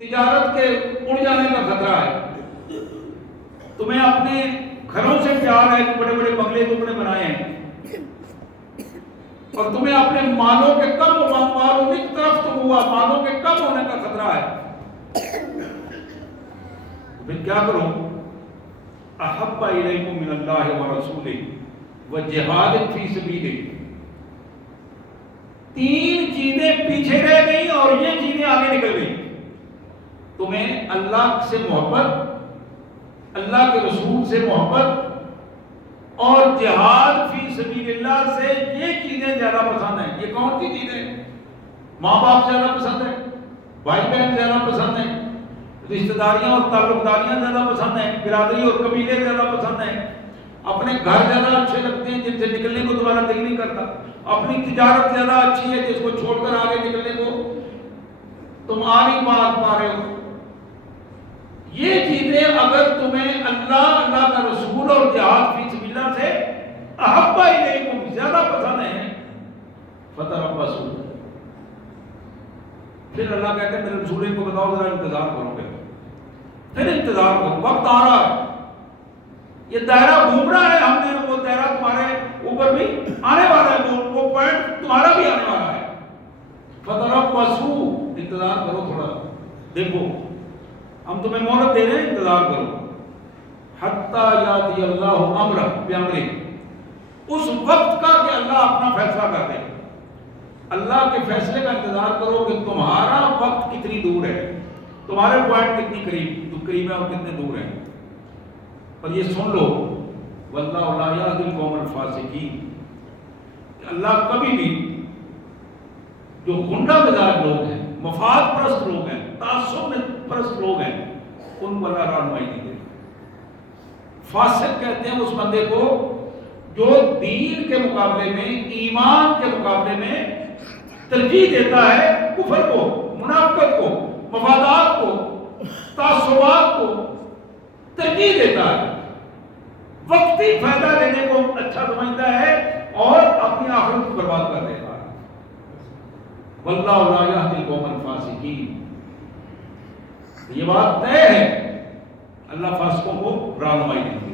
تجارت کے اڑ جانے کا خطرہ ہے، تمہیں اپنے گھروں سے پیار ہے، بڑے بڑے بنگلے تم نے بنائے ہیں، اور تمہیں اپنے مالوں کے کم مالوں کی طرف تم ہوا، مالوں کے کم ہونے کا خطرہ ہے، پھر کیا کرو؟ احب الیکم من اللہ ورسولہ وجہاد فی سبیلہ، تین چیزیں پیچھے رہ گئی اور یہ چیزیں آگے نکل گئی۔ تمہیں اللہ سے محبت، اللہ کے رسول سے محبت اور جہاد فی سبیل اللہ سے، یہ چیزیں زیادہ پسند ہیں۔ یہ کون سی چیزیں؟ ماں باپ زیادہ پسند ہیں، بھائی بہن زیادہ پسند ہیں، رشتہ داریاں اور تعلق داریاں زیادہ پسند ہیں، برادری اور قبیلے زیادہ پسند ہیں، اپنے گھر زیادہ اچھے لگتے ہیں جن سے نکلنے کو تمہارا دل نہیں کرتا، اپنی تجارت زیادہ اچھی ہے جس کو چھوڑ کر آگے نکلنے کو تم آ نہیں پا رہے ہو۔ یہ چیزیں اگر تمہیں اللہ کا رسول اور جہاد فی سبیل اللہ سے احب الیکم زیادہ پسند ہیں، فتربصوا، پھر اللہ کہتے ہیں میرے رسول کو بتاؤ ذرا انتظار کرو گے، پھر انتظار کرو، وقت آ رہا ہے، یہ دائرہ گھوم رہا ہے، ہم نے وہ دائرہ تمہارے اوپر بھی آنے والا ہے، وہ پوائنٹ تمہارا بھی آنے والا ہے، فتربصوا، انتظار کرو تھوڑا، دیکھو ہم تمہیں مہلت دے رہے ہیں، انتظار کرو، حتی یاتی اللہ امرہ بامرہ، اس وقت کا کہ اللہ اپنا فیصلہ کر دے، اللہ کے فیصلے کا انتظار کرو کہ تمہارا وقت کتنی دور ہے، تمہارے پوائنٹ کتنی قریب ہے اور کتنے دور ہیں، اور یہ سن لو واللہ لا یہدی القوم الفاسقین، کہ اللہ کبھی بھی جو غنڈہ مزاج لوگ ہیں، مفاد پرست لوگ ہیں، تعصب پرست لوگ ہیں، ان کو اللہ رہنمائی نہیں دے۔ فاسق کہتے ہیں اس بندے کو جو دین کے مقابلے میں، ایمان کے مقابلے میں ترجیح دیتا ہے کفر کو، منافقت کو، مفادات کو، تعصبات کو ترجیح دیتا ہے، وقتی فائدہ لینے کو اچھا سمجھتا ہے اور اپنی آخرت کو برباد کر دیتا ہے۔ واللہ لا یہدی القوم الفاسقین، یہ بات طے ہے، اللہ فاسقوں کو رہنمائی نہیں دیتے۔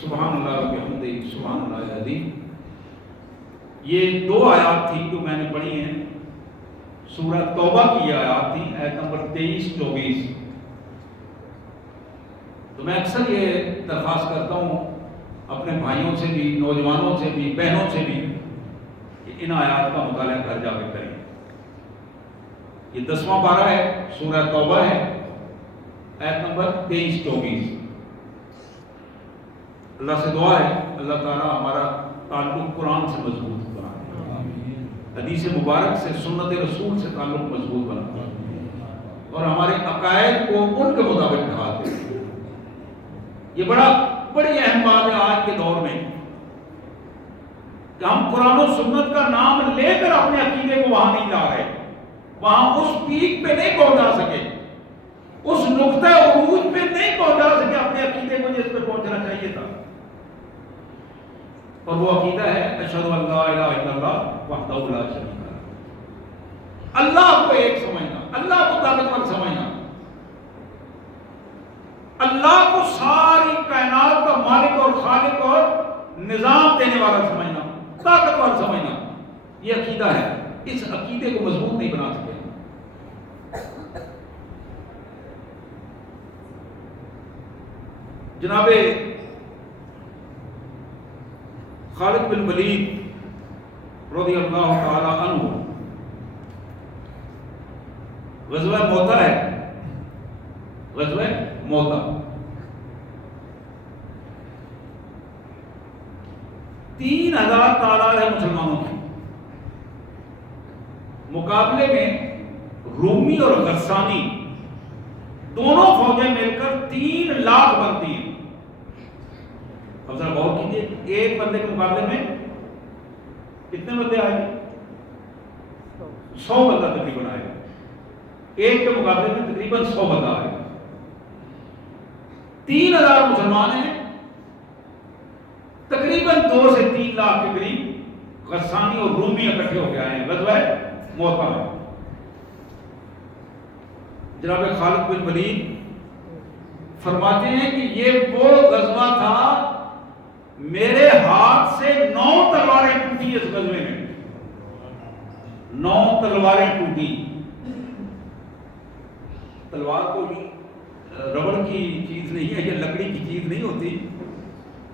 سبحان اللہ و بحمدہ، سبحان اللہ العظیم۔ یہ دو آیات تھی جو میں نے پڑھی ہیں، سورہ توبہ کی آیات تھی، آیت نمبر 23-24۔ تو میں اکثر یہ درخواست کرتا ہوں اپنے بھائیوں سے بھی، نوجوانوں سے بھی، بہنوں سے بھی، کہ ان آیات کا مطالعہ گھر جا کے کریں۔ یہ 10واں پارہ ہے، سورہ توبہ ہے، آیت نمبر 23-24۔ اللہ سے دعا ہے اللہ تعالیٰ ہمارا تعلق قرآن سے مضبوط بنائے، حدیث مبارک سے، سنت رسول سے تعلق مضبوط بنائے، اور ہمارے عقائد کو ان کے مطابق ڈھال دے۔ یہ بڑی اہم بات ہے آج کے دور میں کہ ہم قرآن و سنت کا نام لے کر اپنے عقیدے کو وہاں نہیں لا رہے، وہاں اس پیک پہ نہیں پہنچا سکے، اس نقطہ عروج پہ نہیں پہنچا سکے اپنے عقیدے کو جس پہ پہنچنا چاہیے تھا، اور وہ عقیدہ ہے اشہد ان لا الہ الا اللہ وحدہ لا شریک لہ، اللہ کو ایک سمجھنا، اللہ کو طاقتور سمجھنا، اللہ کو ساری کائنات کا مالک اور خالق اور نظام دینے والا سمجھنا، طاقتور سمجھنا، یہ عقیدہ ہے۔ اس عقیدے کو مضبوط نہیں بنا سکے۔ جناب خالد بن ولید رضی اللہ تعالی عنہ، غزوہ موتا ہے، غزوہ موتا، 3000 تعداد ہے مسلمانوں کی، مقابلے میں رومی اور غسانی دونوں فوجیں مل کر 3 لاکھ بنتی ہیں۔ اب ذرا غور کیجیے، ایک بندے کے مقابلے میں کتنے بندے آئے؟ 100 بندہ تقریباً آئے، ایک کے مقابلے میں تقریباً 100 بندہ آئے، 3000 مسلمان ہیں، تقریباً 2 سے 3 لاکھ کے قریب غسانی اور رومی اکٹھے ہو کے آئے ہیں غزوہ موتا میں۔ جناب خالد بن ولید فرماتے ہیں کہ یہ وہ غزوہ تھا، میرے ہاتھ سے 9 تلواریں ٹوٹی اس غزوے میں، 9 تلواریں ٹوٹی۔ تلوار کوئی ربڑ کی چیز نہیں ہے، یہ لکڑی کی چیز نہیں ہوتی،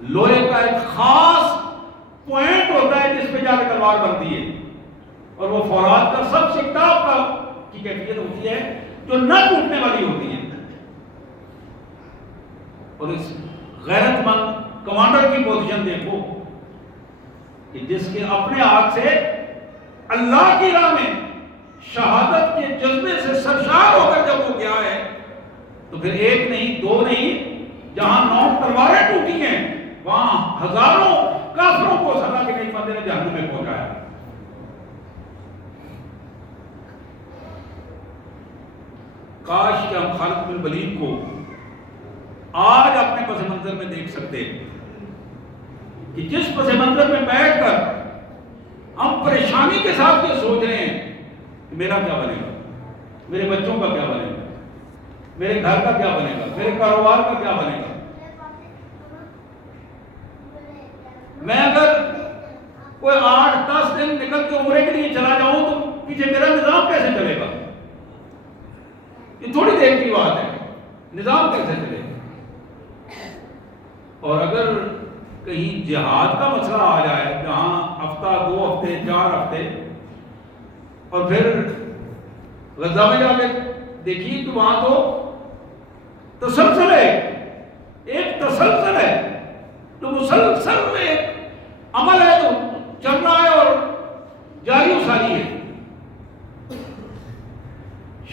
لوہے کا ایک خاص پوائنٹ ہوتا ہے جس پہ جا کے تلوار بنتی ہے، اور وہ فولاد کا سب سے ٹاپ کا کی کیفیت ہوتی ہے جو نہ ٹوٹنے والی ہوتی ہے۔ اور اس غیرت مند کمانڈر کی پوزیشن دیکھو کہ جس کے اپنے ہاتھ سے اللہ کی راہ میں شہادت کے جذبے سے سرشار ہو کر جب وہ گیا ہے تو پھر ایک نہیں 2 نہیں، جہاں 9 تلواریں ٹوٹی ہیں وہاں ہزاروں کافروں کو اللہ کے نیک بندے نے جہنم میں پہنچایا۔ کاش کہ ہم خالد بن ولید کو آج اپنے پس منظر میں دیکھ سکتے کہ جس پس منظر میں بیٹھ کر ہم پریشانی کے ساتھ یہ سوچ رہے ہیں کہ میرا کیا بنے گا، میرے بچوں کا کیا بنے گا، میرے گھر کا کیا بنے گا، میرے کاروبار کا کیا بنے گا، میں اگر کوئی 8-10 دن نکل کے عمرے کے لیے چلا جاؤں تو پیچھے میرا نظام کیسے چلے گا؟ یہ تھوڑی دیر کی بات ہے، نظام کیسے چلے گا؟ اور اگر کہیں جہاد کا مسئلہ آ جائے جہاں ہفتہ 2 ہفتے 4 ہفتے، اور پھر غزہ میں جا کے دیکھیے تو وہاں تو تسلسل ہے، ایک تسلسل ہے، تو مسلسل میں ایک عمل ہے تو چل رہا ہے اور جاری و ساری ہے،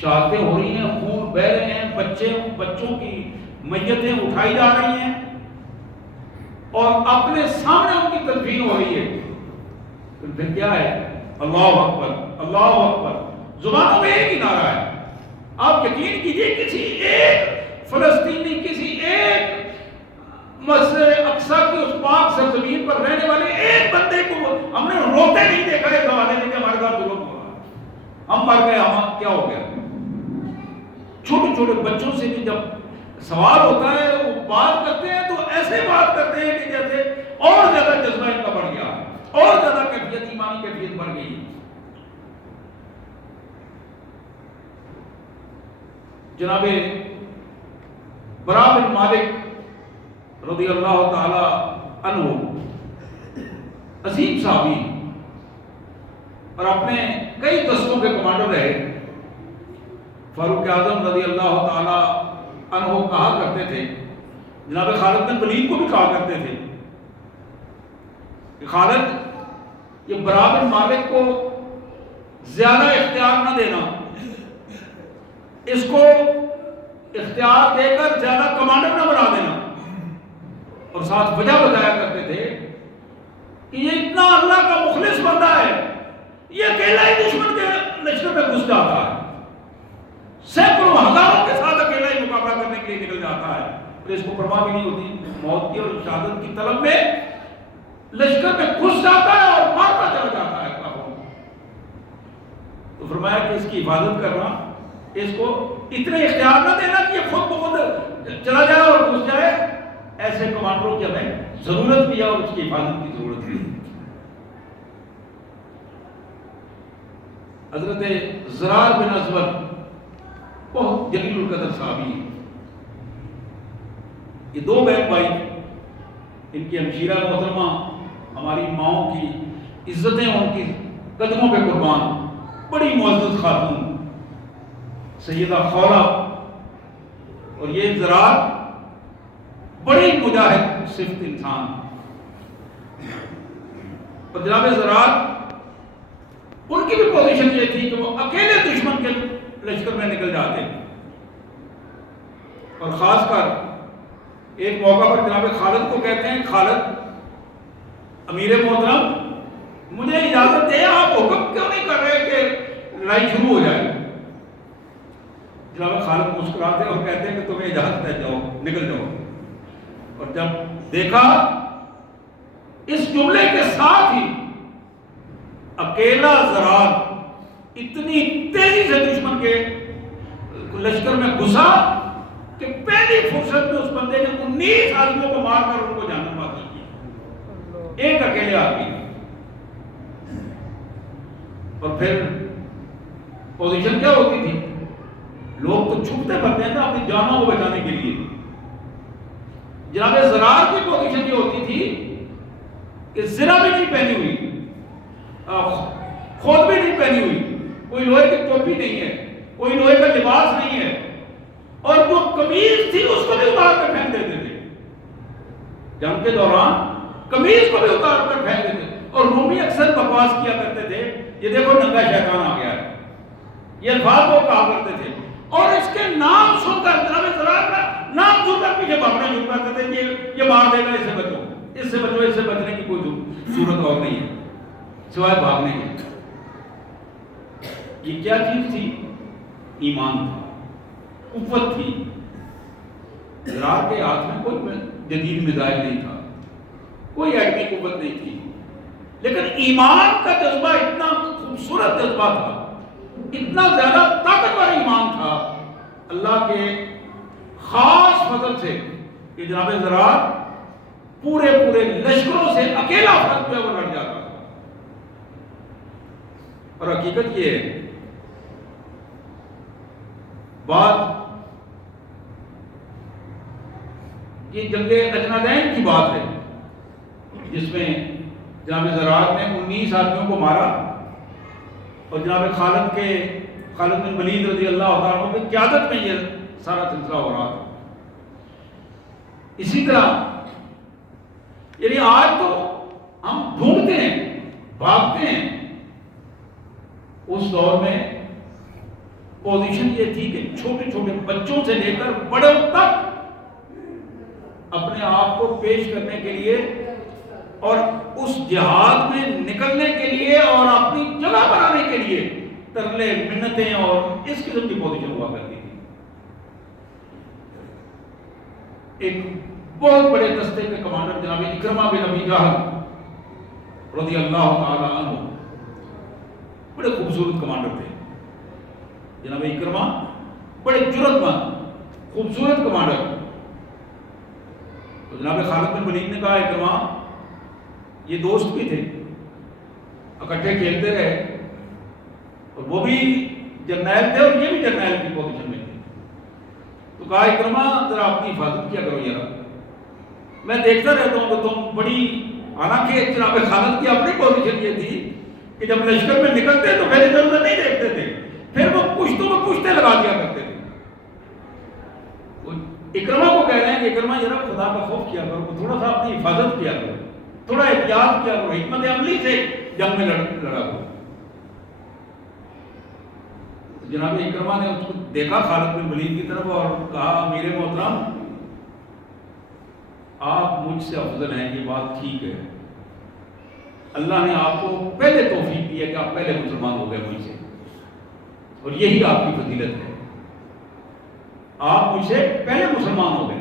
شہادتیں ہو رہی ہیں، خون بہہ رہے ہیں، بچوں کی میتیں اٹھائی جا رہی ہیں اور اپنے سامنے ان کی تدفین ہو رہی ہے، پھر کیا ہے؟ اللہ اکبر، اللہ اکبر، زبانوں میں ایک ہی نعرہ ہے۔ آپ یقین کیجئے کسی ایک فلسطینی، کسی ایک مسجد اقصیٰ کی اس پاک سرزمین پر رہنے والے ایک بندے کو ہم نے روتے نہیں دیکھا اس زمانے میں کہ ہمارے ساتھ ظلم ہو رہا ہے، ہم مر گئے، ہم کیا ہو گیا۔ چھوٹے چھوٹے بچوں سے بھی جب سوال ہوتا ہے وہ بات کرتے ہیں تو ایسے بات کرتے ہیں کہ جیسے اور زیادہ جذبہ ان کا بڑھ گیا، اور زیادہ کیفیت، ایمانی کیفیت بڑھ گئی۔ جناب برا بن مالک رضی اللہ تعالی عنہ عظیم صحابی اور اپنے کئی دستوں کے کمانڈر رہے، فاروق اعظم رضی اللہ تعالی عنہ کہا کرتے تھے، جناب خالد بن ولید کو بھی کہا کرتے تھے کہ خالد یہ برا بن مالک کو زیادہ اختیار نہ دینا، اس کو اختیار دے کر زیادہ کمانڈر نہ بنا دینا، اور ساتھ وجہ بتایا کرتے تھے کہ یہ اتنا اللہ کا مخلص بندہ ہے، یہ اکیلا ہی دشمن کے لشکر میں گھس جاتا ہے، سینکڑوں ہزاروں کے ساتھ اکیلا ہی مقابلہ کرنے کے لیے نکل جاتا ہے، اور اس کو پرواہ بھی نہیں ہوتی، موت کی اور شہادت کی طلب میں لشکر میں گھس جاتا ہے اور مارتا چلا جاتا ہے کافروں کو۔ تو فرمایا کہ اس کی حفاظت کرنا، اس کو اتنے اختیار نہ دینا کہ یہ خود بخود چلا جائے اور گھس جائے، ایسے کمانڈروں کی ہمیں ضرورت بھی ہے اور اس کی حفاظت کی ضرورت بھی ہے۔ حضرت زرار بن ازور بہت جلیل القدر صحابی ہیں، یہ 2 بہن بھائی، ان کی ہمشیرہ محترمہ ہماری ماؤں کی عزتیں ان کی قدموں پہ قربان، بڑی معزز خاتون سیدہ خولہ، اور یہ زرار بڑی مجاہد صفت انسان، اور جناب زرار ان کی بھی پوزیشن یہ تھی کہ وہ اکیلے دشمن کے لشکر میں نکل جاتے، اور خاص کر ایک موقع پر جناب خالد کو کہتے ہیں، خالد امیر محترم مجھے اجازت دے، آپ حکم کیوں نہیں کر رہے کہ لڑائی شروع ہو جائے؟ جناب خالد مسکراتے اور کہتے ہیں کہ تمہیں اجازت ہے، جاؤ، نکل جاؤ۔ اور جب دیکھا اس جملے کے ساتھ ہی اکیلا زرار اتنی تیزی سے دشمن کے لشکر میں گھسا کہ پہلی فرصت میں اس بندے نے 19 آدمیوں کو مار کر ان کو جہنم حاصل کیا، ایک اکیلے آدمی۔ اور پھر پوزیشن کیا ہوتی تھی؟ لوگ تو چھپتے پڑتے ہیں نا اپنی جانوں کو بچانے کے لیے۔ جناب زرار کی پوزیشن یہ ہوتی تھی کہ زرہ بھی نہیں پہنی ہوئی، خود بھی نہیں پہنی ہوئی، کوئی لوہے کی ٹوپی نہیں ہے، کوئی لوہے کا لباس نہیں ہے، اور جو قمیض تھی اس کو بھی اتار کر پھینک دیتے تھے۔ جنگ کے دوران قمیض کو بھی اتار کر پھینک دیتے تھے، اور رومی اکثر بکواس کیا کرتے تھے، یہ دیکھو ننگا شیطان آ گیا ہے، یہ الفاظ وہ کہا کرتے تھے، اور اس کے نام سن کر جناب زرار کا نام سن کر پیچھے بھاگنا شروع کرتے تھے کہ یہ مار دے گا، اس سے بچو، اس سے بچو، اس سے بچنے کی کوئی صورت اور نہیں ہے سوائے بھاگنے کی۔ یہ کیا چیز تھی؟ ایمان تھا، قوت تھی۔ زرار کے ہاتھ میں کوئی جدید میزائل نہیں تھا، کوئی ایٹمی قوت نہیں تھی، لیکن ایمان کا جذبہ اتنا خوبصورت جذبہ تھا، اتنا زیادہ طاقتور ایمان تھا اللہ کے خاص فضل سے کہ جناب زرار پورے لشکروں سے اکیلا فرد پہ وہ لڑ جاتا تھا۔ اور حقیقت یہ ہے، بات یہ جنگ اجنادین کی بات ہے جس میں جناب زرار نے 19 آدمیوں کو مارا، اور جناب خالد بن ولید رضی اللہ عنہ کی قیادت میں یہ سارا سلسلہ ہو رہا تھا۔ اسی طرح یعنی آج تو ہم ڈھونڈتے ہیں، بھاگتے ہیں، اس دور میں پوزیشن یہ تھی کہ چھوٹے چھوٹے بچوں سے لے کر بڑوں تک اپنے آپ کو پیش کرنے کے لیے اور اس جہاد میں نکلنے کے لیے اور اپنی جگہ بنانے کے لیے ترلے منتیں اور اس قسم کی پوزیشن ہوا کرتی تھی۔ ایک بہت بڑے دستے کے کمانڈر جناب اکرمہ بن ابی جہل رضی اللہ تعالی عنہ بڑے خوبصورت کمانڈر تھے۔ جناب اکرمہ بڑے جرأت مند خوبصورت کمانڈر۔ تو جناب خالد بن ولید نے کہا اکرمہ، یہ دوست بھی تھے، اکٹھے کھیلتے رہے، اور وہ بھی جرنیل تھے اور یہ بھی جرنیل کی پوزیشن میں تھے، تو کہا اکرمہ ذرا اپنی حفاظت کیا کرو یار، میں دیکھتا رہتا ہوں کہ تم بڑی، حالانکہ جناب خالد کی اپنی پوزیشن یہ تھی کہ جب لشکر میں نکلتے تو پہلے ادھر ادھر نہیں دیکھتے تھے، پھر وہ پشتوں میں پشتے لگا دیا کرتے تھے۔ اکرمہ کو کہہ رہے ہیں کہ اکرمہ ذرا خدا کا خوف کیا کرو، تھوڑا سا اپنی حفاظت کیا کرو، تھوڑا احتیاط کیا کرو، حکمت عملی سے جنگ میں لڑا کرو۔ جناب اکرمہ نے اس کو دیکھا خالد بن ولید کی طرف اور کہا امیر محترم، آپ مجھ سے افضل ہیں، یہ بات ٹھیک ہے، اللہ نے آپ کو پہلے توفیق دی ہے کہ آپ پہلے مسلمان ہو گئے مجھ سے، اور یہی آپ کی فضیلت ہے، آپ مجھ سے پہلے مسلمان ہو گئے،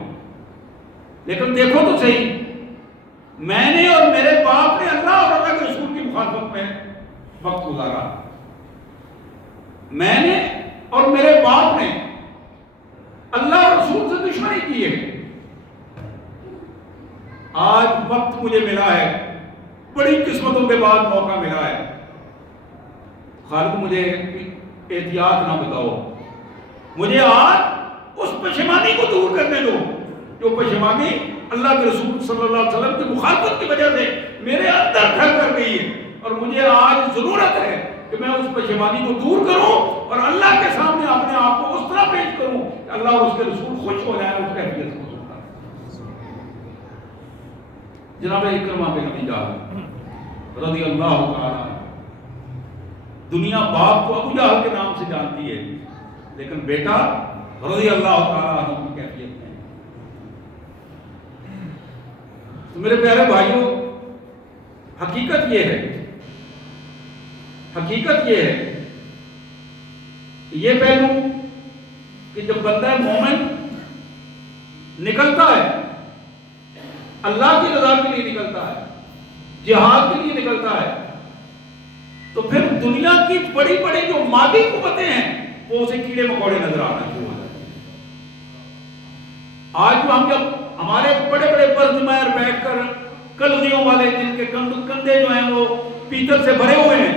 لیکن دیکھو تو صحیح، میں نے اور میرے باپ نے اللہ اور اللہ کے رسول کی مخالفت میں وقت گزارا، میں نے اور میرے باپ نے اللہ اور رسول سے دشمنی کی ہے، آج وقت مجھے ملا ہے، بڑی قسمتوں کے بعد موقع ملا ہے، خالد مجھے احتیاط نہ بتاؤ، مجھے آج اس پشیمانی کو دور کرنے دو جو پشیمانی اللہ کے رسول صلی اللہ علیہ وسلم کی مخالفت کی وجہ سے میرے اندر گھر کر گئی ہے، اور مجھے آج ضرورت ہے کہ میں اس پشیمانی کو دور کروں اور اللہ کے سامنے اپنے آپ کو اس طرح پیش کروں کہ اللہ اور اس کے رسول خوش ہو جائیں اس کیفیت کو سنتا ہے۔ جناب اکرمہ بن ابی جہل رضی اللہ تعالی، دنیا باپ کو ابو جہل کے نام سے جانتی ہے، لیکن بیٹا رضی اللہ تعالی عنہ کی کیفیت ہے۔ تو میرے پیارے بھائیوں، حقیقت یہ ہے یہ پہلو کہ جب بندہ مومن نکلتا ہے، اللہ کی رضا کے لیے نکلتا ہے، جہاد کے لیے نکلتا ہے، تو پھر دنیا کی بڑی بڑی جو مادی قوتیں ہیں وہ اسے کیڑے مکوڑے نظر آنا شروع ہو جاتے ہیں۔ آج جو ہم جب ہمارے بڑے بڑے برزمیر بیٹھ کر کلدیوں والے جن کے کندھے جو ہیں وہ پیتل سے بھرے ہوئے ہیں،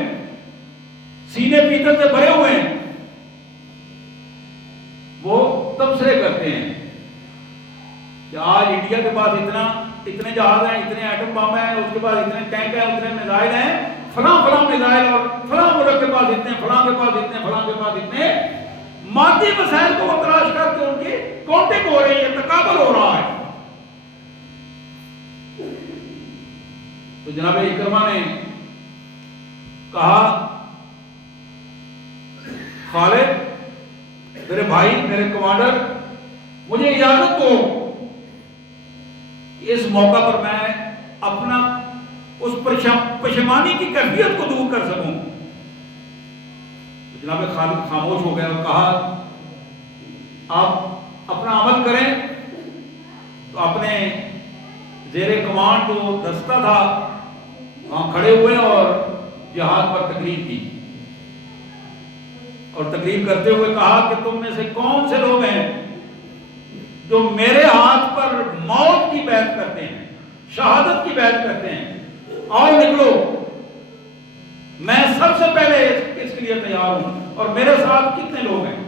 سینے پیتل سے بھرے ہوئے ہیں، وہ تبصرے کرتے ہیں کہ آج انڈیا کے پاس اتنے جہاز ہیں، اتنے ایٹم بم ہیں، اس کے پاس اتنے ٹینک ہیں، اتنے میزائل ہیں، فلاں میزائل، اور فلاں ملک کے پاس اتنے، فلاں کے پاس اتنے، فلاں کے پاس اتنے، مادی وسائل کو وہ تلاش کر کے ان کی کاؤنٹنگ ہو رہی ہے، تقابل ہو رہا ہے۔ تو جناب اکرمہ نے کہا خالد میرے بھائی، میرے کمانڈر، مجھے اجازت دو اس موقع پر میں اپنا اس پشیمانی کی کیفیت کو دور کر سکوں۔ جناب خالد خاموش ہو گیا اور کہا آپ اپنا عمل کریں۔ تو اپنے زیر کمانڈ جو دستہ تھا وہاں کھڑے ہوئے اور جہاد پر تقریر کی، اور تقریر کرتے ہوئے کہا کہ تم میں سے کون سے لوگ ہیں جو میرے ہاتھ پر موت کی بیعت کرتے ہیں، شہادت کی بیعت کرتے ہیں؟ آؤ نکلو، میں سب سے پہلے اس کے لیے تیار ہوں، اور میرے ساتھ کتنے لوگ ہیں؟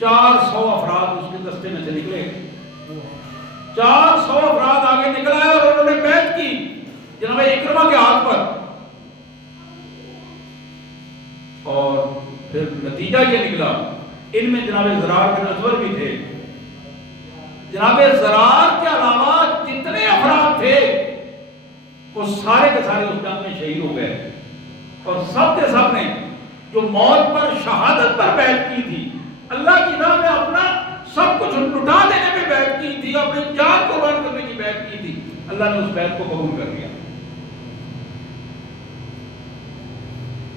400 افراد اس کے دستے میں سے نکلے، 400 افراد آگے نکل آئے اور انہوں نے بیعت کی جناب اکرمہ کے ہاتھ پر۔ اور پھر نتیجہ یہ نکلا، ان میں جناب زرار بن ازور بھی تھے۔ جناب زرار کے علاوہ جتنے افراد تھے وہ سارے کے سارے اس جنگ میں شہید ہو گئے، اور سب کے سب نے جو موت پر، شہادت پر بیعت کی تھی، اللہ کی راہ میں اپنا سب کچھ لٹا دینے میں بیعت کی تھی، اپنی جان قربان کرنے کی بیعت کی تھی، اللہ نے اس بیعت کو قبول کر لیا۔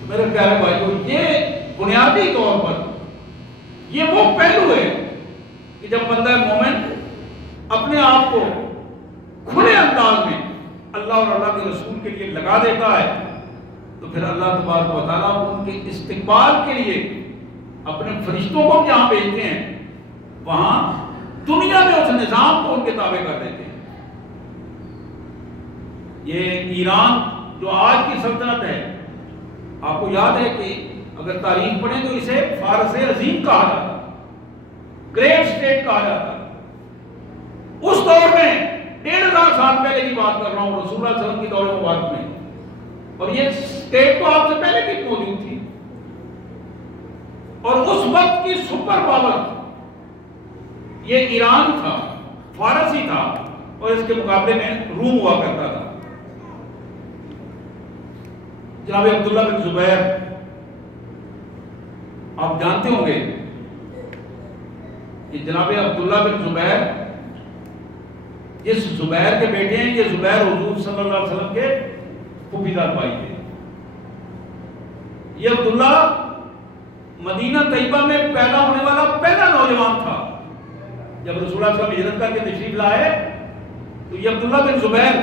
میرے پیارے بھائیوں، یہ بنیادی طور پر یہ وہ پہلو ہے کہ جب بندہ مومن اپنے آپ کو کھلے انداز میں اللہ اور اللہ کے رسول کے لیے لگا دیتا ہے، تو پھر اللہ تبارک و تعالیٰ ان کے استقبال کے لیے اپنے فرشتوں کو جہاں بھیجتے ہیں، وہاں دنیا میں اس نظام کو ان کے تابع کر دیتے ہیں۔ یہ ایران جو آج کی سلطنت ہے، آپ کو یاد ہے کہ اگر تاریخ پڑھیں تو اسے فارس عظیم کہا جاتا، گریٹ اسٹیٹ کہا جاتا۔ اس دور میں 1500 سال پہلے کی بات کر رہا ہوں، رسول اللہ صلی اللہ علیہ وسلم کی دور مبارک میں، اور یہ اسٹیٹ تو آپ سے پہلے کی موجود تھی، اور اس وقت کی سپر پاور یہ ایران تھا، فارس ہی تھا، اور اس کے مقابلے میں روم ہوا کرتا تھا۔ جناب عبداللہ بن زبیر آپ جانتے ہوں گے کہ جناب عبداللہ بن زبیر جس زبیر کے بیٹے ہیں، یہ زبیر حضور صلی اللہ علیہ وسلم کے پھوپھیدار بھائی تھے۔ یہ عبداللہ مدینہ طیبہ میں پیدا ہونے والا پہلا نوجوان تھا۔ جب رسول اللہ صلی اللہ علیہ وسلم ہجرت کر کے تشریف لائے تو یہ عبداللہ بن زبیر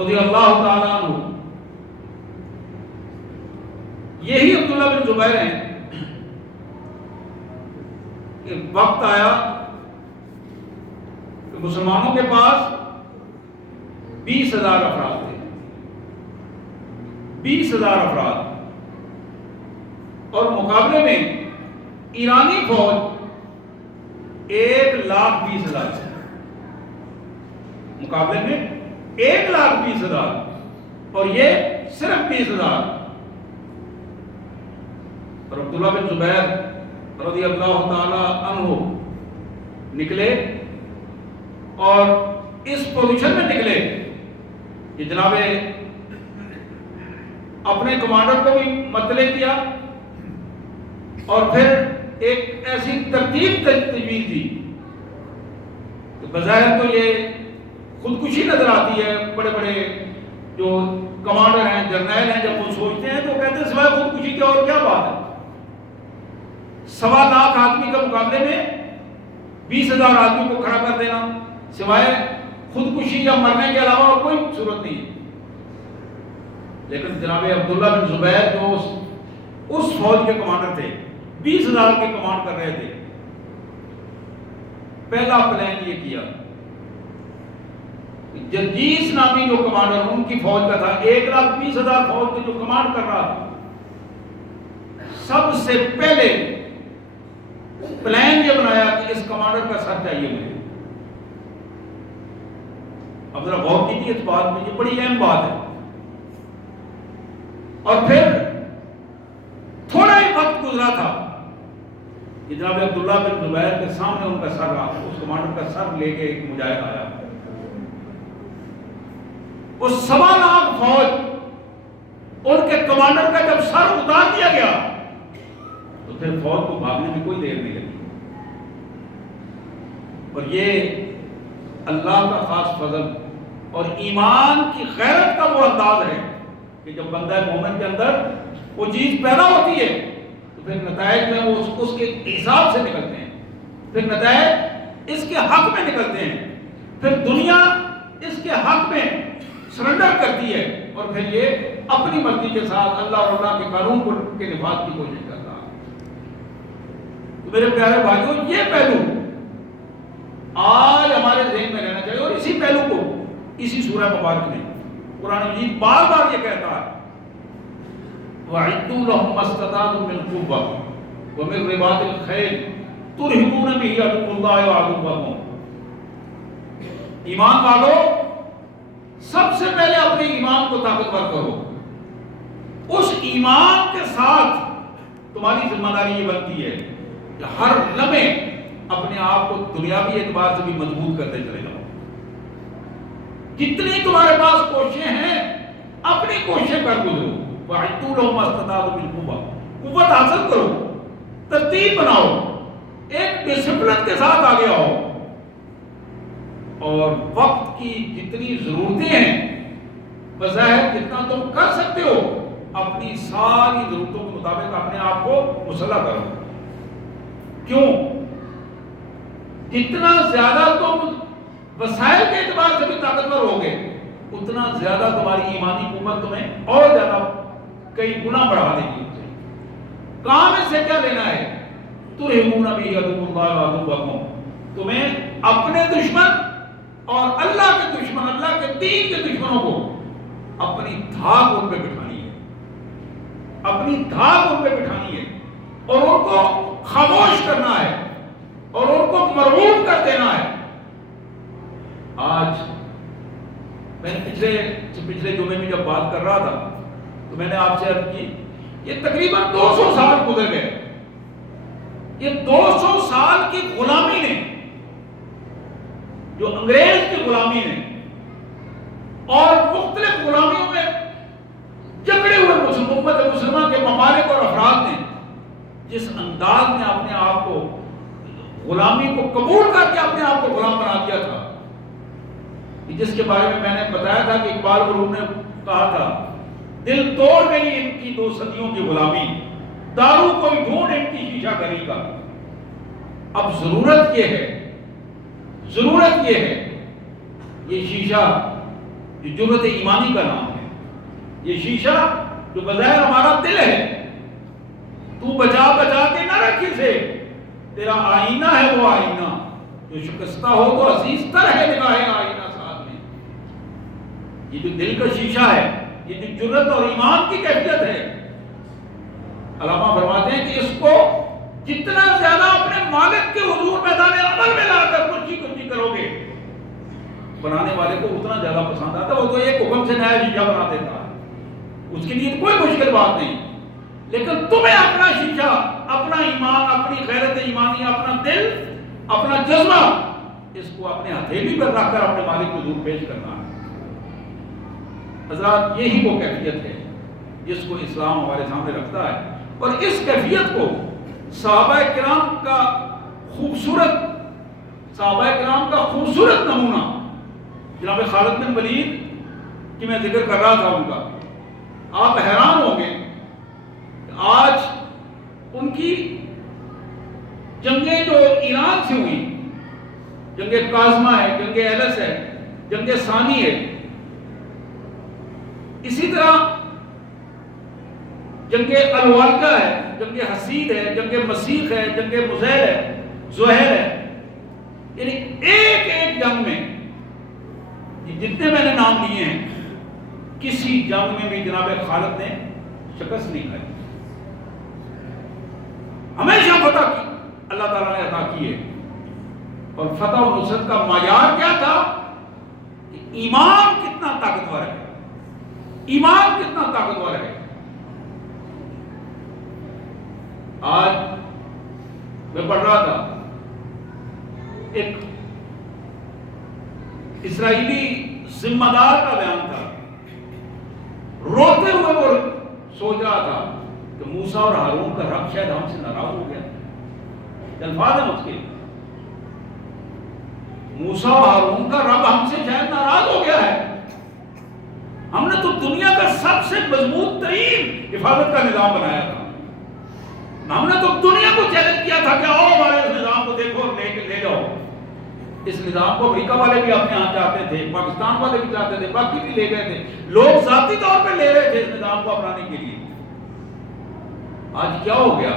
رضی اللہ تعالیٰ عنہ، یہی عبداللہ بن زبیر ہیں کہ وقت آیا کہ مسلمانوں کے پاس 20,000 افراد تھے، 20,000 افراد، اور مقابلے میں ایرانی فوج 1,20,000 تھی، مقابلے میں 1,20,000، اور یہ صرف 20,000۔ اور عبداللہ بن زبیر رضی اللہ تعالی عنہ نکلے، اور اس پوزیشن میں نکلے کہ جناب اپنے کمانڈر کو بھی مطلع کیا، اور پھر ایک ایسی ترتیب تجویز دی کہ بظاہر تو یہ خودکشی نظر آتی ہے۔ بڑے بڑے جو کمانڈر ہیں، جرنیل ہیں، جب وہ سوچتے ہیں تو کہتے ہیں سوائے خودکشی کے اور کیا بات ہے؟ 1.25 آدمی کے مقابلے میں 20,000 آدمی کو کھڑا کر دینا سوائے خودکشی یا مرنے کے علاوہ اور کوئی صورت نہیں ہے۔ لیکن جناب عبداللہ بن زبیر جو اس فوج کے کمانڈر تھے، 20,000 کے کمانڈ کر رہے تھے۔ پہلا پلان یہ کیا، جرجیس نامی جو کمانڈر ان کی فوج کا تھا، 1,20,000 فوج کے جو کمانڈ کر رہا تھا، سب سے پہلے پلان یہ بنایا کہ اس کمانڈر کا سر چاہیے مجھے۔ اب ذرا غور کیجیے اس بات میں، یہ بڑی اہم بات ہے۔ اور پھر تھوڑا ہی وقت گزرا تھا کہ جناب عبداللہ بن زبیر کے سامنے ان کا سر رہا، اس کمانڈر کا سر لے کے ایک مجاہد آیا۔ اس 1.25 لاکھ فوج، ان کے کمانڈر کا جب سر اتار دیا گیا تو پھر فوج کو بھاگنے میں کوئی دیر نہیں لگی۔ اور یہ اللہ کا خاص فضل اور ایمان کی غیرت کا وہ انداز ہے کہ جب بندہ مومن کے اندر وہ چیز پیدا ہوتی ہے تو پھر نتائج میں وہ اس کے حساب سے نکلتے ہیں، پھر نتائج اس کے حق میں نکلتے ہیں، پھر دنیا اس کے حق میں سرنڈر کرتی ہے، اور پھر یہ اپنی مرضی کے ساتھ اللہ اور اللہ کے قانون کے نفاذ کی کوشش کرتا ہے۔ تو میرے پیارے بھائیوں، یہ پہلو آج ہمارے ذہن میں رہنا چاہیے، اور اسی پہلو کو اسی سورہ مبارک میں قرآن مجید بار بار یہ کہتا ہے، وَأَعِدُّوا لَهُم مَّا اسْتَطَعْتُم مِّن قُوَّةٍ وَمِن رِّبَاطِ الْخَيْلِ تُرْهِبُونَ بِهِ عَدُوَّ اللَّهِ وَعَدُوَّكُمْ۔ ایمان والو، سب سے پہلے اپنے ایمان کو طاقتور کرو۔ اس ایمان کے ساتھ تمہاری ذمہ داری یہ بنتی ہے کہ ہر لمحے اپنے آپ کو دنیاوی اعتبار سے بھی مضبوط کرتے چلے جاؤ۔ جتنی تمہارے پاس کوششیں ہیں اپنی کوششیں کر گزرو۔ وَأَعِدُّوا لَهُم مَّا اسْتَطَعْتُم مِّن قُوَّةٍ، قوت حاصل کرو، ترتیب بناؤ، ایک ڈسپلن کے ساتھ آگے آؤ، اور وقت کی جتنی ضرورتیں ہیں بظاہر جتنا تم کر سکتے ہو اپنی ساری ضرورتوں کے مطابق اپنے آپ کو مسلح کرو۔ کیوں؟ جتنا زیادہ تم وسائل کے اعتبار سے بھی طاقتور ہوگے اتنا زیادہ تمہاری ایمانی قوت تمہیں اور زیادہ کئی گنا بڑھا دے گی۔ کام اس سے کیا لینا ہے؟ تُرْهِبُونَ بِهِ عَدُوَّ اللَّهِ وَعَدُوَّكُمْ، تمہیں اپنے دشمن اور اللہ کے دشمن، اللہ کے دین کے دشمنوں کو اپنی دھاک ان پہ بٹھانی ہے، اپنی دھاک ان پہ بٹھانی ہے، اور ان کو خاموش کرنا ہے، اور ان کو مرعوب کر دینا ہے۔ آج میں نے پچھلے جمعے میں جب بات کر رہا تھا تو میں نے آپ سے عرض کی، یہ تقریباً 200 سال گزر گئے، یہ 200 سال کی غلامی نے، جو انگریز کی غلامی نے اور مختلف غلامیوں میں جکڑے ہوئے امت مسلمہ کے ممالک اور افراد نے جس انداز میں اپنے آپ کو غلامی کو قبول کر کے اپنے آپ کو غلام بنا دیا تھا، جس کے بارے میں نے بتایا تھا کہ اقبال مرحوم نے کہا تھا، دل توڑ گئی ان کی 2 صدیوں کی غلامی، دارو کوئی ڈھونڈ ان کی شیشہ گری کا۔ اب ضرورت یہ ہے یہ شیشہ جو جرأت ایمانی کا نام ہے، یہ شیشہ جو بظاہر ہمارا دل ہے، تو بچا کے نہ رکھ اسے، تیرا آئینہ ہے وہ آئینہ، جو شکستہ ہو تو عزیز تر ہے نگاہ آئینہ ساتھ میں۔ یہ جو دل کا شیشہ ہے، یہ جو جرأت اور ایمان کی کیفیت ہے، علامہ فرماتے ہیں کہ اس کو جتنا زیادہ اپنے مالک کے حضور میدان عمل میں لا کر کچی کرو گے، بنانے والے کو اتنا زیادہ پسند آتا ہے۔ وہ تو ایک حکم سے نیا شیشہ بنا دیتا ہے، اس کے لیے کوئی مشکل بات نہیں، لیکن تمہیں اپنا شیشہ، اپنا ایمان، اپنی غیرت ایمانی، اپنا دل، اپنا جذبہ، اس کو اپنے ہتھیلی پر رکھ کر اپنے مالک کو حضور پیش کرنا ہے۔ حضرات، یہی وہ کیفیت ہے جس کو اسلام ہمارے سامنے رکھتا ہے، اور اس کیفیت کو صحابہ کرام کا خوبصورت نمونہ جناب خالد بن ولید کی میں ذکر کر رہا تھا ان کا، آپ حیران ہوں گے کہ آج ان کی جنگیں جو ایران سے ہوئی، جنگ کاظمہ ہے، جنگ ایلس ہے، جنگ ثانی ہے، اسی طرح جنگ الوالدہ ہے، جنگ حسید ہے، جنگ مسیح ہے، جنگ مزیل ہے، زہیر ہے، یعنی ایک ایک جنگ میں جتنے میں نے نام لیے ہیں کسی جنگ میں بھی جناب خالد نے شکست نہیں کھائی، ہمیشہ فتح کی اللہ تعالیٰ نے عطا کی ہے۔ اور فتح و نصرت کا معیار کیا تھا کہ ایمان کتنا طاقتور ہے، ایمان کتنا طاقتور ہے۔ آج میں پڑھ رہا تھا ایک اسرائیلی ذمہ دار کا بیان تھا، روتے ہوئے وہ سوچ رہا تھا کہ موسیٰ اور ہارون کا رب شاید ہم سے ناراض ہو گیا، الفاظ ہیں اس کے، موسیٰ اور ہارون کا رب ہم سے شاید ناراض ہو گیا ہے، ہم نے تو دنیا کا سب سے مضبوط ترین حفاظت کا نظام بنایا تھا، ہم نے تو دنیا کو چیلنج کیا تھا کہ آؤ ہمارے اس نظام کو دیکھو اور لے جاؤ۔ اس نظام کو امریکہ والے بھی اپنے ہاں چاہتے تھے، پاکستان والے بھی چاہتے تھے، باقی بھی لے گئے تھے، لوگ ذاتی طور پہ لے رہے تھے اس نظام کو اپنانے کے لیے۔ آج کیا ہو گیا؟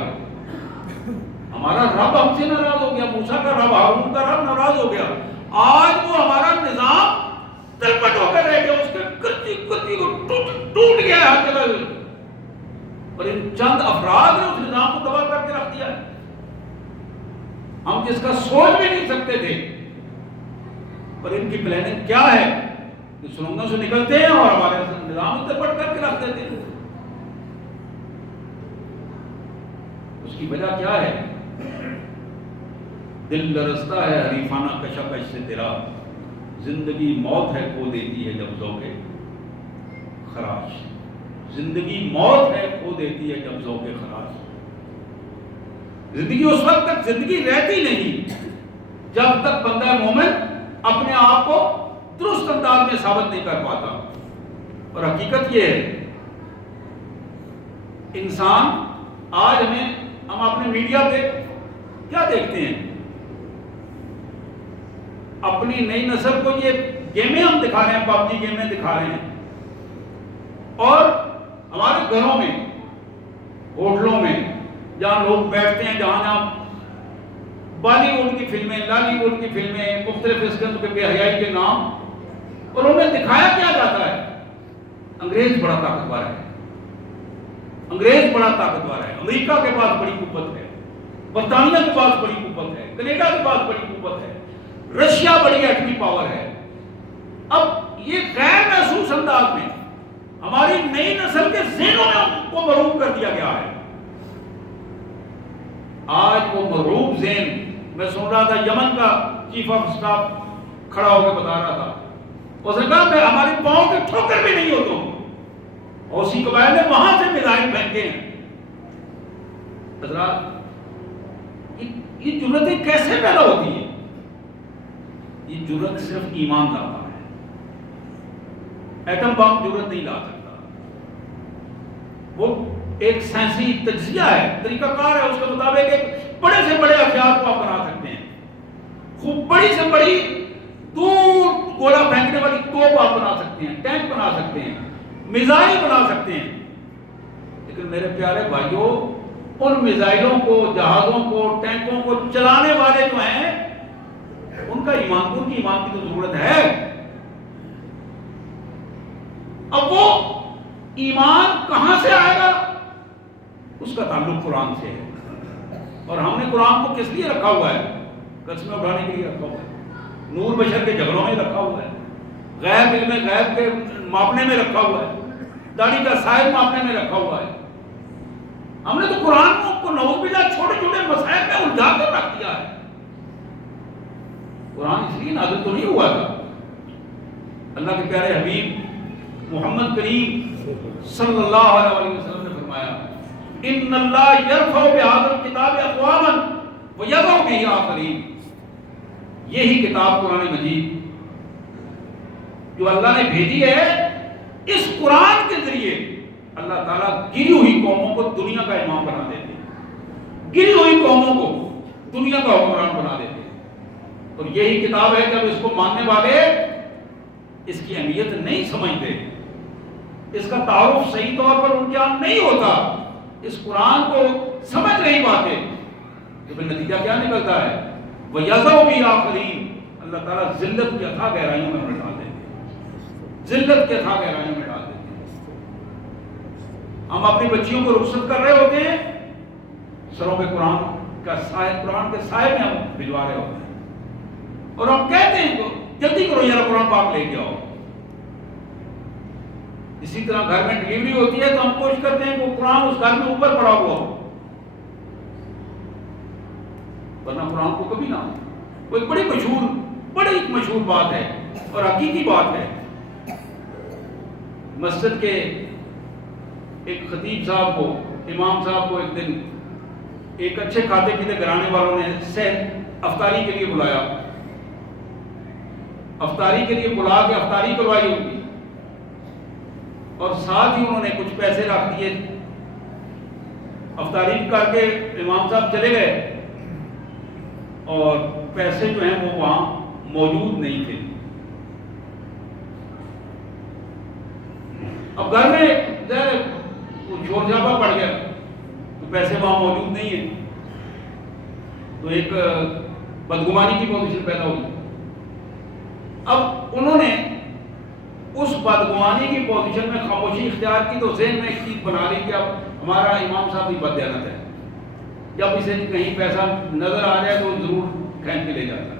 ہمارا رب ہم سے ناراض ہو گیا، موسیٰ کا رب، ہارون کا رب ناراض ہو گیا، آج وہ ہمارا نظام تلپٹ ہو کر رہ گیا، اس کے کرتی کو ٹوٹ گیا ہے ہر جگہ، اور ان چند افراد نے اس نظام کو تباہ کر کے رکھ دیا ہے، ہم جس کا سوچ بھی نہیں سکتے تھے۔ اور ان کی پلاننگ کیا ہے کہ سرنگوں سے نکلتے ہیں اور ہمارے نظام کو تلپٹ کر کے رکھ دیتے ہیں۔ اس کی وجہ کیا ہے؟ دل لرزتا ہے حریفانہ کشاکش سے تیرا، زندگی موت ہے کھو دیتی ہے جب ذوق خراش، زندگی موت ہے کھو دیتی ہے جب ذوق خراش۔ زندگی اس وقت تک زندگی رہتی نہیں جب تک بندہ مومن اپنے آپ کو درست انداز میں ثابت نہیں کر پاتا۔ اور حقیقت یہ ہے، انسان آج ہم اپنے میڈیا پہ کیا دیکھتے ہیں؟ اپنی نئی نسل کو یہ گیمیں ہم دکھا رہے ہیں، پب جی گیمیں دکھا رہے ہیں، اور ہمارے گھروں میں، ہوٹلوں میں جہاں لوگ بیٹھتے ہیں، جہاں بالی ووڈ کی فلمیں، لالی ووڈ کی فلمیں، مختلف اس قسم کے بے حیائی کے نام، اور انہیں دکھایا کیا جاتا ہے؟ انگریز بڑا طاقتور ہے، انگریز بڑا طاقتور ہے، امریکہ کے پاس بڑی قوت ہے، برطانیہ کے پاس بڑی قوت ہے، کینیڈا کے پاس بڑی قوت ہے، رشیا بڑی ایٹمی پاور ہے۔ اب یہ غیر محسوس انداز میں ہماری نئی نسل کے ذہنوں میں ان کو مرعوب کر دیا گیا ہے۔ آج وہ مرعوب ذہن، میں سن رہا تھا یمن کا چیف آف اسٹاف کھڑا ہو کے بتا رہا تھا، اس نے کہا کہ ہماری پاؤں کے ٹھوکر بھی نہیں ہو تم، اور اسی قبائل نے وہاں سے میزائل پھینکے ہیں۔ حضرات، یہ جرأتیں کیسے پیدا ہوتی ہیں؟ یہ جرأت صرف ایمان لاتا ہے، ایٹم بم جرأت نہیں لا سکتا، وہ ایک سائنسی تجزیہ ہے، طریقہ کار ہے، اس کے مطابق ایک بڑے سے بڑے ہتھیار کو آپ بنا سکتے ہیں، خوب بڑی سے بڑی دور گولہ پھینکنے والی توپ آپ بنا سکتے ہیں، ٹینک بنا سکتے ہیں، میزائل بنا سکتے ہیں، لیکن میرے پیارے بھائیوں، ان میزائلوں کو، جہازوں کو، ٹینکوں کو چلانے والے جو ہیں ان کا ایمان، ان کی ایمان کی تو ضرورت ہے۔ اب وہ ایمان کہاں سے آئے گا؟ اس کا تعلق قرآن سے ہے، اور ہم نے قرآن کو کس لیے رکھا ہوا ہے؟ قسمیں اٹھانے کے لیے رکھا ہوا ہے، نور بشر کے جھگڑوں میں رکھا ہوا ہے، غیب علم غیب کے ماپنے میں رکھا ہوا ہے، داڑھی کا سائز ماپنے میں رکھا ہوا ہے۔ ہم نے تو قرآن کو نعوذ باللہ چھوٹے چھوٹے مسائل میں الجھا کر رکھ دیا ہے۔ قرآن اس لیے نازل تو نہیں ہوا تھا، اللہ کے پیارے حبیب محمد کریم صلی اللہ علیہ وسلم نے فرمایا، ان اللہ یرفع بہذا الکتاب اقواما ویضع بہ آخرین، یہی کتاب قرآن مجید جو اللہ نے بھیجی ہے، اس قرآن کے ذریعے اللہ تعالیٰ گری ہوئی قوموں کو دنیا کا امام بنا دیتے ہیں، گری ہوئی قوموں کو دنیا کا حکمران بنا دیتے ہیں۔ اور یہی کتاب ہے، جب اس کو ماننے والے اس کی اہمیت نہیں سمجھتے، اس کا تعارف صحیح طور پر ان کے یہاں نہیں ہوتا، اس قرآن کو سمجھ نہیں پاتے تو پھر نتیجہ کیا نکلتا ہے؟ وَيَذَوْا بِآخَرِينَ، اللہ تعالیٰ ذلت کی اتھا گہرائیوں میں ڈال دیتے ہیں، ذلت کے اتھا گہرائیوں میں ڈال دیتے ہیں۔ ہم اپنی بچیوں کو رخصت کر رہے ہوتے ہیں، سروں پہ قرآن کا سائے، قرآن کے سائے میں ہم بھجوا رہے ہوتے ہیں، اور ہم کہتے ہیں کہ جلدی کرو یار قرآن پاک لے کے آؤ۔ اسی طرح گھر میں ڈلیوری ہوتی ہے تو ہم کوشش کرتے ہیں کہ قرآن اس گھر میں اوپر پڑا ہوا ہو، ورنہ قرآن کو کبھی نہ ہو۔ وہ ایک بڑی مشہور بات ہے اور حقیقی بات ہے۔ مسجد کے ایک خطیب صاحب کو، امام صاحب کو ایک دن ایک اچھے کھاتے پیتے گھرانے والوں نے صحت افطاری کے لیے بلایا، افطاری کے لیے بلا کے افطاری کروائی ہوگی، اور ساتھ ہی انہوں نے کچھ پیسے رکھ دیے۔ افطاری کر کے امام صاحب چلے گئے اور پیسے جو ہیں وہ وہاں موجود نہیں تھے۔ اب گھر میں شور شرابہ پڑ گیا تو پیسے وہاں موجود نہیں ہیں، تو ایک بدگمانی کی پوزیشن پیدا ہوئی۔ اب انہوں نے اس بدگمانی کی پوزیشن میں خاموشی اختیار کی تو ذہن میں ایک چیز بنا لی کہ اب ہمارا امام صاحب بھی بددیانت ہے، جب اسے کہیں پیسہ نظر آ جائے تو ضرور کھینچ کے لے جاتا ہے۔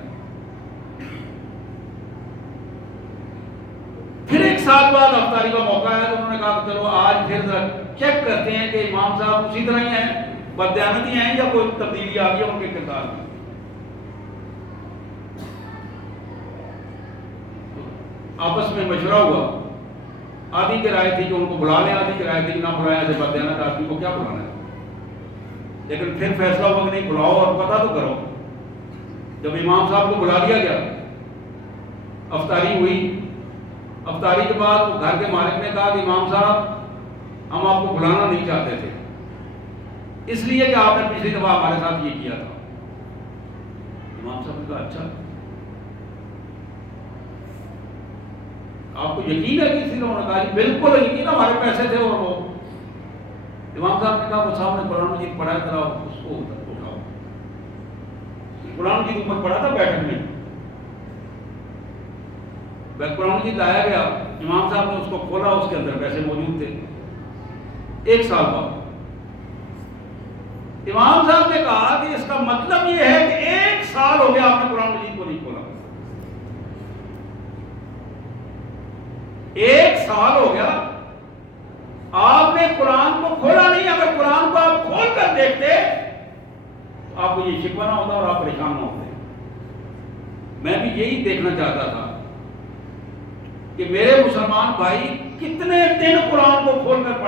پھر ایک سال بعد افطاری کا موقع ہے تو انہوں نے کہا کہ چلو آج پھر ذرا چیک کرتے ہیں کہ امام صاحب اسی طرح ہی ہیں، بددیانت ہی ہیں، یا کوئی تبدیلی آ گئی ہے ان کے کردار میں۔ آپس میں مشورہ ہوا، آدھی کی رائے تھی کہ ان کو بلا لیں، آدھی کی رائے تھی کہ نہ بلائیں، ایسے بددیانت آدمی کو کیا بلانا ہے۔ لیکن پھر فیصلہ ہوا کہ نہیں، بلاؤ اور پتہ تو کرو۔ جب امام صاحب کو بلا دیا گیا، افطاری ہوئی، افطاری کے بعد گھر کے مالک نے کہا کہ امام صاحب ہم آپ کو بلانا نہیں چاہتے تھے، اس لیے کہ آپ نے پچھلی دفعہ ہمارے ساتھ یہ کیا تھا۔ امام صاحب نے کہا اچھا، آپ کو یقین ہے کہ اسی نے کہا جی بالکل یقین، ہمارے پیسے تھے۔ اور وہ امام صاحب نے کہا وہ صاحب نے قرآن مجید پڑھا ہے، ذرا اس کو اٹھاؤ۔ قرآن مجید اوپر پڑھا تھا بیٹھک میں، قرآن مجید لایا گیا، امام صاحب نے اس کو کھولا، اس کے اندر پیسے موجود تھے۔ ایک سال بعد امام صاحب نے کہا کہ اس کا مطلب یہ ہے کہ ایک سال ہو گیا آپ نے قرآن مجید کو نہیں کھولا، ایک سال ہو گیا آپ نے قرآن کو کھولا نہیں۔ اگر قرآن کو آپ کھول کر دیکھتے تو آپ کو یہ شکوہ نہ ہوتا اور آپ پریشان نہ ہوتے۔ میں بھی یہی دیکھنا چاہتا تھا کہ میرے مسلمان بھائی کتنے دن قرآن کو کھول کر پڑھتے